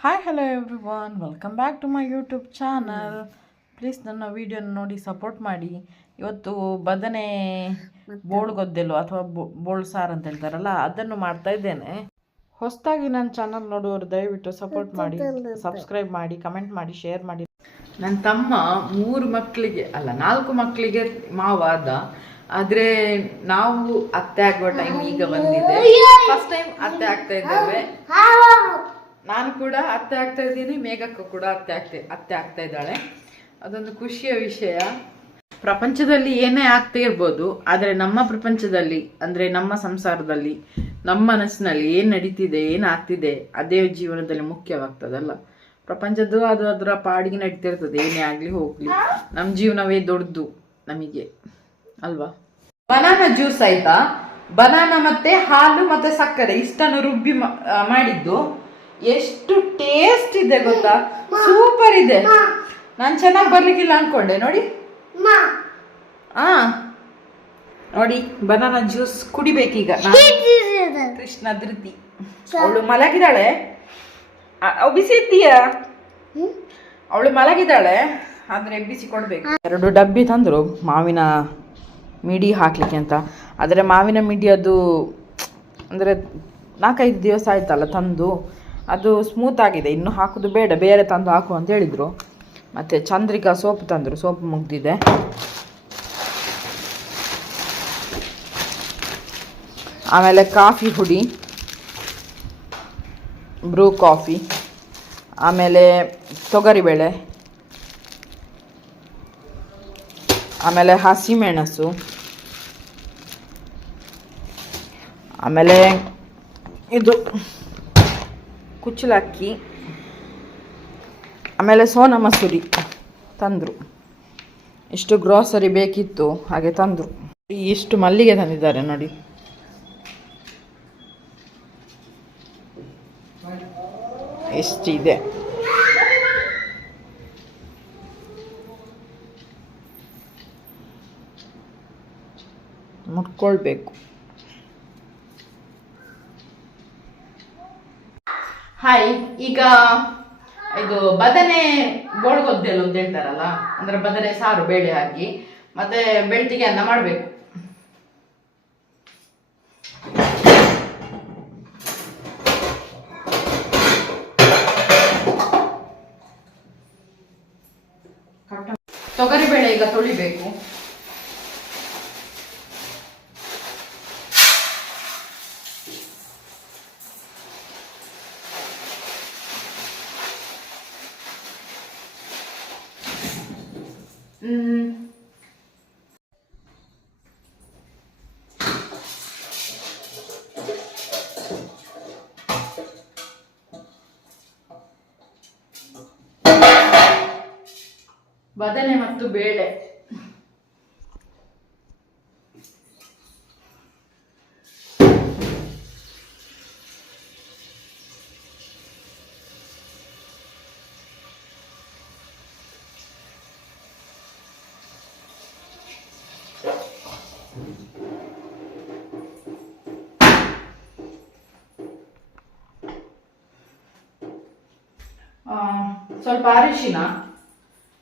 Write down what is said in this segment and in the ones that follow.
Hi hello everyone, welcome back to my YouTube channel. Please ನನ್ನ ವೀಡಿಯೋನ ನೋಡಿ support ಮಾಡಿ. ಇವತ್ತು ಬದನೆ ಬೋಳ್ಗೊದ್ದೆಲು ಅಥವಾ ಬೋಳ್ ಸಾರು ಅಂತ ಹೇಳ್ತಾರಲ್ಲ, ಅದನ್ನು ಮಾಡ್ತಾ ಇದ್ದೇನೆ. ಹೊಸದಾಗಿ ನನ್ನ ಚಾನಲ್ ನೋಡುವವರು ದಯವಿಟ್ಟು ಸಪೋರ್ಟ್ ಮಾಡಿ, ಸಬ್ಸ್ಕ್ರೈಬ್ ಮಾಡಿ, ಕಮೆಂಟ್ ಮಾಡಿ, ಶೇರ್ ಮಾಡಿ. ನನ್ನ ತಮ್ಮ 3 ಮಕ್ಕಳಿಗೆ ಅಲ್ಲ 4 ಮಕ್ಕಳಿಗೆ ಮಾವ ಆದ. ಆದರೆ ನಾವು ಅತ್ತೆ ಆಗುವ ಟೈಮ್ ಈಗ ಬಂದಿದೆ. ಫಸ್ಟ್ ಟೈಮ್ ಅತ್ತೆ ಆಗ್ತಾ ಇದ್ದೇವೆ. ನಾನು ಕೂಡ ಅತ್ತೆ ಆಗ್ತಾ ಇದ್ದೀನಿ, ಮೇಘಕ್ಕೂ ಕೂಡ ಅತ್ತೆ ಆಗ್ತಾ ಇದ್ದಾಳೆ. ಅದೊಂದು ಖುಷಿಯ ವಿಷಯ. ಪ್ರಪಂಚದಲ್ಲಿ ಏನೇ ಆಗ್ತಾ ಇರ್ಬೋದು, ಆದರೆ ನಮ್ಮ ಪ್ರಪಂಚದಲ್ಲಿ ಅಂದರೆ ನಮ್ಮ ಸಂಸಾರದಲ್ಲಿ, ನಮ್ಮ ಮನಸ್ಸಿನಲ್ಲಿ ಏನು ನಡೀತಿದೆ, ಏನು ಆಗ್ತಿದೆ, ಅದೇ ಜೀವನದಲ್ಲಿ ಮುಖ್ಯವಾಗ್ತದಲ್ಲ. ಪ್ರಪಂಚದ್ದು ಅದು ಅದರ ಪಾಡಿಗೆ ನಡೀತಿರ್ತದೆ, ಏನೇ ಆಗಲಿ ಹೋಗ್ಲಿ. ನಮ್ಮ ಜೀವನವೇ ದೊಡ್ಡದು ನಮಗೆ ಅಲ್ವಾ. ಬನಾನಾ ಜ್ಯೂಸ್ ಆಯ್ತಾ, ಬನಾನಾ ಮತ್ತೆ ಹಾಲು ಮತ್ತೆ ಸಕ್ಕರೆ ಇಷ್ಟನ್ನು ರುಬ್ಬಿ ಮಾಡಿದ್ದು. ಎಷ್ಟು ಟೇಸ್ಟ್ ಇದೆ ಗೊತ್ತಾ, ಸೂಪರ್ ಇದೆ. ನಾನು ಚೆನ್ನಾಗಿ ಬರ್ಲಿಕ್ಕಿಲ್ಲ ಅನ್ಕೊಂಡೆ. ನೋಡಿ ನೋಡಿ ಬನಾನಾ ಜ್ಯೂಸ್ ಕುಡಿಬೇಕೀಗ. ಕೃಷ್ಣ ಧೃತಿ ಅವಳು ಮಲಗಿದಾಳೆ. ಬಿಸಿ ಇದ್ದೀಯ? ಅವಳು ಮಲಗಿದಾಳೆ, ಆದ್ರೆ ಬಿಸಿ ಕೊಡ್ಬೇಕು. 2 ಡಬ್ಬಿ ತಂದ್ರು ಮಾವಿನ ಮಿಡಿ ಹಾಕ್ಲಿಕ್ಕೆ ಅಂತ. ಆದರೆ ಮಾವಿನ ಮಿಡಿ ಅದು ಅಂದರೆ 4-5 ದಿವಸ ಆಯ್ತಲ್ಲ ತಂದು, ಅದು ಸ್ಮೂತ್ ಆಗಿದೆ, ಇನ್ನು ಹಾಕೋದು ಬೇಡ, ಬೇರೆ ತಂದು ಹಾಕು ಅಂತ ಹೇಳಿದರು. ಮತ್ತು ಚಂದ್ರಿಕಾ ಸೋಪು ತಂದರು, ಸೋಪು ಮುಗ್ದಿದೆ. ಆಮೇಲೆ ಕಾಫಿ ಹುಡಿ, ಬ್ರೂ ಕಾಫಿ, ಆಮೇಲೆ ತೊಗರಿಬೇಳೆ, ಆಮೇಲೆ ಹಸಿಮೆಣಸು, ಆಮೇಲೆ ಇದು ಕುಚ್ಚಲಕ್ಕಿ, ಆಮೇಲೆ ಸೋನ ಮಸೂರಿ ತಂದರು. ಇಷ್ಟು ಗ್ರೋಸರಿ ಬೇಕಿತ್ತು, ಹಾಗೆ ತಂದರು. ಇಷ್ಟು ಮಲ್ಲಿಗೆ ತಂದಿದ್ದಾರೆ ನೋಡಿ. ಎಷ್ಟಿದೆ. ಮುಟ್ಕೊಳ್ಬೇಕು. ಹಾಯ್, ಈಗ ಇದು ಬದನೆ ಬೋಳ್ಗೊದ್ದೆಲು ಅಂತ ಹೇಳ್ತಾರಲ್ಲ, ಅಂದ್ರೆ ಬದನೆ ಸಾರು ಬೇಳೆ ಹಾಕಿ ಮತ್ತೆ ಬೆಳ್ತಿಗೆ ಅನ್ನ ಮಾಡಬೇಕು. ತೊಗರಿಬೇಳೆ ಈಗ ತೊಳಿಬೇಕು. ಬದನೆ ಮತ್ತು ಬೇಳೆ ಸ್ವಲ್ಪ ಅರಿಶಿನ,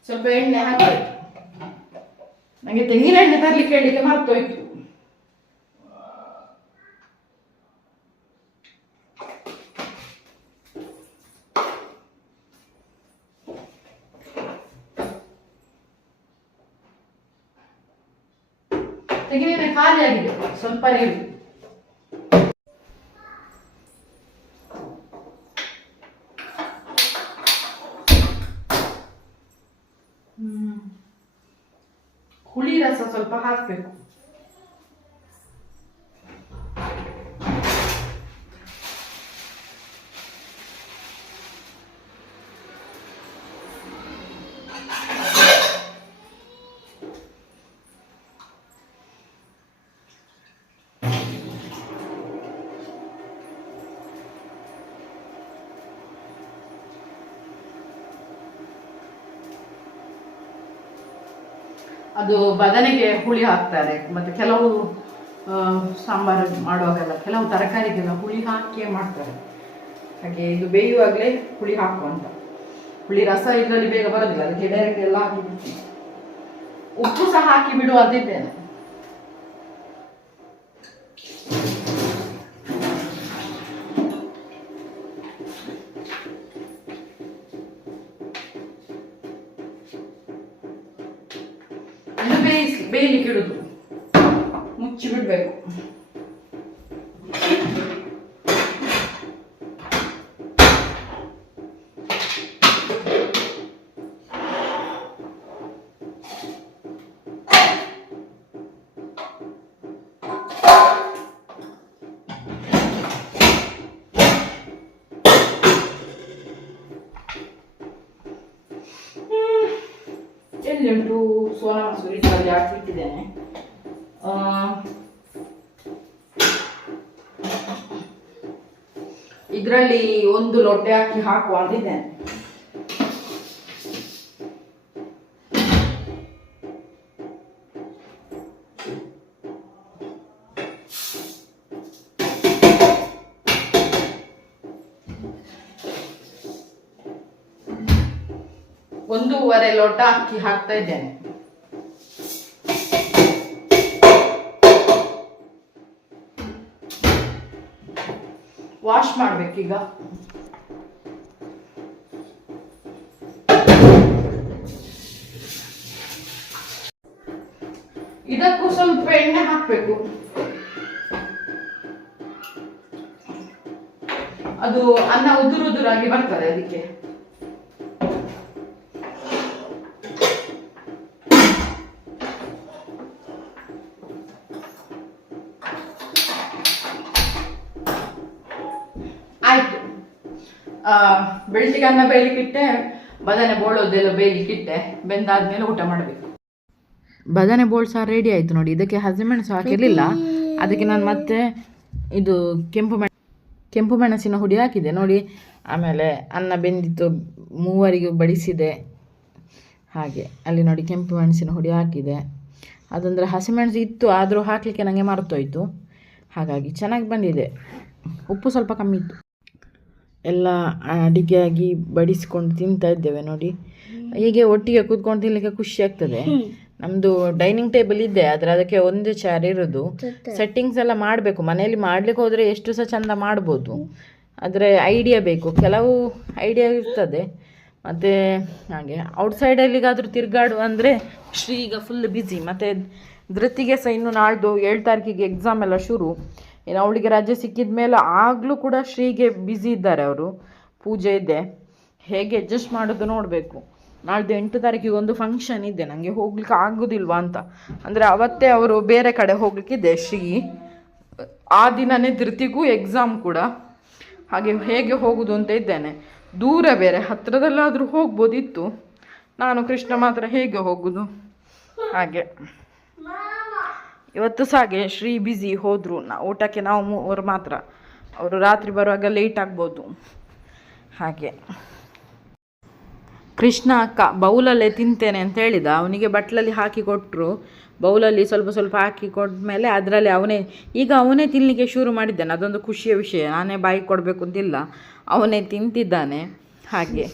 ಸ್ವಲ್ಪ ಎಣ್ಣೆ ಹಾಕಬೇಕು. ನನಗೆ ತೆಂಗಿನ ಎಣ್ಣೆ ತರಲಿಕ್ಕೆ ಹೇಳಿಕ್ಕೆ ಮರ್ತೋಯ್ತು. ತೆಂಗಿನ ಎಣ್ಣೆ ಖಾಲಿ ಆಗಿದೆ, ಸ್ವಲ್ಪ ನೀರು. ಹುಳಿ ರಸ ಸ್ವಲ್ಪ ಹಾಕಬೇಕು. ಅದು ಬದನೆಗೆ ಹುಳಿ ಹಾಕ್ತಾರೆ, ಮತ್ತೆ ಕೆಲವು ಸಾಂಬಾರು ಮಾಡುವಾಗೆಲ್ಲ ಕೆಲವು ತರಕಾರಿಗೆಲ್ಲ ಹುಳಿ ಹಾಕಿ ಮಾಡ್ತಾರೆ. ಹಾಗೆ ಇದು ಬೇಯುವಾಗಲೇ ಹುಳಿ ಹಾಕುವಂತ. ಹುಳಿ ರಸ ಇದರಲ್ಲಿ ಬೇಗ ಬರೋದಿಲ್ಲ, ಅದಕ್ಕೆ ಡೈರೆಕ್ಟ್ ಎಲ್ಲ ಹಾಕಿ ಬಿಡ್ತೀನಿ. ಉಪ್ಪು ಸಹ ಹಾಕಿ ಬಿಡುವ ಅಂತಿದ್ದೇನೆ. ಬೇಯಲಿಕ್ಕೆ ಇಡುದು, ಮುಚ್ಚಿ ಬಿಡ್ಬೇಕು. ಎಲ್ಲಿಂಟು ಸೋನಾ ಮಸೂರಿ ಇದರಲ್ಲಿ ಹಾಕಿಟ್ಟಿದ್ದೇನೆ. ಇದರಲ್ಲಿ 1 ಲೋಟ ಅಕ್ಕಿ ಹಾಕುವ ಅಂತಿದ್ದೇನೆ. ಒಂದೂವರೆ ಲೋಟ ಅಕ್ಕಿ ಹಾಕ್ತಾ ಇದ್ದೇನೆ. ವಾಶ್ ಮಾಡ್ಬೇಕೀಗ. ಇದಕ್ಕೂ ಸ್ವಲ್ಪ ಎಣ್ಣೆ ಹಾಕ್ಬೇಕು. ಅದು ಅನ್ನ ಉದುರಾಗಿ ಬರ್ತದೆ ಅದಕ್ಕೆ. ಆಯ್ತು, ಬೆಳ್ತಿಗೆ ಅನ್ನ ಬೇಯಲಿಕ್ಕಿಟ್ಟೆ, ಬದನೆ ಬೋಳೋದೆಲ್ಲ ಬೇಯಲಿಕ್ಕಿಟ್ಟೆ. ಬೆಂದಾದ್ಮೇಲೆ ಊಟ ಮಾಡಬೇಕು. ಬದನೆ ಬೋಳು ಸಹ ರೆಡಿ ಆಯಿತು ನೋಡಿ. ಇದಕ್ಕೆ ಹಸಿಮೆಣಸು ಹಾಕಿರಲಿಲ್ಲ, ಅದಕ್ಕೆ ನಾನು ಮತ್ತೆ ಇದು ಕೆಂಪು ಮೆಣಸಿನ ಹುಡಿ ಹಾಕಿದೆ ನೋಡಿ. ಆಮೇಲೆ ಅನ್ನ ಬೆಂದಿತ್ತು, 3 ಬಡಿಸಿದೆ. ಹಾಗೆ ಅಲ್ಲಿ ನೋಡಿ ಕೆಂಪು ಮೆಣಸಿನ ಹುಡಿ ಹಾಕಿದೆ. ಅದಂದರೆ ಹಸಿಮೆಣಸು ಇತ್ತು, ಆದರೂ ಹಾಕಲಿಕ್ಕೆ ನನಗೆ ಮರ್ತೋಯ್ತು. ಹಾಗಾಗಿ ಚೆನ್ನಾಗಿ ಬಂದಿದೆ. ಉಪ್ಪು ಸ್ವಲ್ಪ ಕಮ್ಮಿ ಇತ್ತು. ಎಲ್ಲ ಅಡಿಗೆಯಾಗಿ ಬಡಿಸ್ಕೊಂಡು ತಿಂತಾ ಇದ್ದೇವೆ ನೋಡಿ. ಹೀಗೆ ಒಟ್ಟಿಗೆ ಕೂತ್ಕೊಂಡು ತಿನ್ನಲಿಕ್ಕೆ ಖುಷಿ ಆಗ್ತದೆ. ನಮ್ಮದು ಡೈನಿಂಗ್ ಟೇಬಲ್ ಇದೆ, ಆದರೆ ಅದಕ್ಕೆ ಒಂದೇ ಚೇರ್ ಇರೋದು. ಸೆಟ್ಟಿಂಗ್ಸ್ ಎಲ್ಲ ಮಾಡಬೇಕು. ಮನೆಯಲ್ಲಿ ಮಾಡಲಿಕ್ಕೆ ಹೋದರೆ ಎಷ್ಟು ಸಹ ಚೆಂದ ಮಾಡ್ಬೋದು, ಆದರೆ ಐಡಿಯಾ ಬೇಕು. ಕೆಲವು ಐಡಿಯಾ ಇರ್ತದೆ. ಮತ್ತು ಹಾಗೆ ಔಟ್ಸೈಡಲ್ಲಿಗಾದರೂ ತಿರುಗಾಡು ಅಂದರೆ ಶ್ರೀ ಈಗ ಫುಲ್ ಬ್ಯುಸಿ. ಮತ್ತು ಧೃತಿಗೆ ಸಹ ಇನ್ನು ನಾಳ್ದು 7 ತಾರೀಕಿಗೆ ಎಕ್ಸಾಮ್ ಎಲ್ಲ ಶುರು. ಇನ್ನು ಅವಳಿಗೆ ರಜೆ ಸಿಕ್ಕಿದ ಮೇಲೆ ಆಗಲೂ ಕೂಡ ಶ್ರೀಗೆ ಬ್ಯುಸಿ ಇದ್ದಾರೆ ಅವರು. ಪೂಜೆ ಇದೆ, ಹೇಗೆ ಅಡ್ಜಸ್ಟ್ ಮಾಡೋದು ನೋಡಬೇಕು. ನಾಳ್ದು 8 ತಾರೀಕಿಗೆ ಒಂದು ಫಂಕ್ಷನ್ ಇದೆ, ನನಗೆ ಹೋಗ್ಲಿಕ್ಕೆ ಆಗೋದಿಲ್ವಾ ಅಂತ. ಅಂದರೆ ಅವತ್ತೇ ಅವರು ಬೇರೆ ಕಡೆ ಹೋಗ್ಲಿಕ್ಕಿದೆ ಶ್ರೀ. ಆ ದಿನವೇ ಧೃತಿಗೂ ಎಕ್ಸಾಮ್ ಕೂಡ. ಹಾಗೆ ಹೇಗೆ ಹೋಗೋದು ಅಂತ ಇದ್ದೇನೆ. ದೂರ ಬೇರೆ, ಹತ್ತಿರದಲ್ಲಾದರೂ ಹೋಗ್ಬೋದಿತ್ತು. ನಾನು ಕೃಷ್ಣ ಮಾತ್ರ ಹೇಗೆ ಹೋಗೋದು. ಹಾಗೆ ಇವತ್ತು ಸಹ ಹಾಗೆ ಶ್ರೀ ಬ್ಯುಸಿ ಹೋದರು. ಊಟಕ್ಕೆ ನಾವು 3 ಮಾತ್ರ. ಅವರು ರಾತ್ರಿ ಬರುವಾಗ ಲೇಟ್ ಆಗ್ಬೋದು. ಹಾಗೆ ಕೃಷ್ಣ ಬೌಲಲ್ಲೇ ತಿಂತೇನೆ ಅಂತ ಹೇಳಿದ. ಅವನಿಗೆ ಬಟ್ಲಲ್ಲಿ ಹಾಕಿ ಕೊಟ್ಟರು. ಬೌಲಲ್ಲಿ ಸ್ವಲ್ಪ ಸ್ವಲ್ಪ ಹಾಕಿ ಕೊಟ್ಮೇಲೆ ಅದರಲ್ಲಿ ಅವನೇ ತಿನ್ನಲಿಕ್ಕೆ ಶುರು ಮಾಡಿದ್ದಾನೆ. ಅದೊಂದು ಖುಷಿಯ ವಿಷಯ. ನಾನೇ ಬಾಯಿ ಕೊಡಬೇಕು ಅಂತಿಲ್ಲ, ಅವನೇ ತಿಂತಿದ್ದಾನೆ. ಹಾಗೆ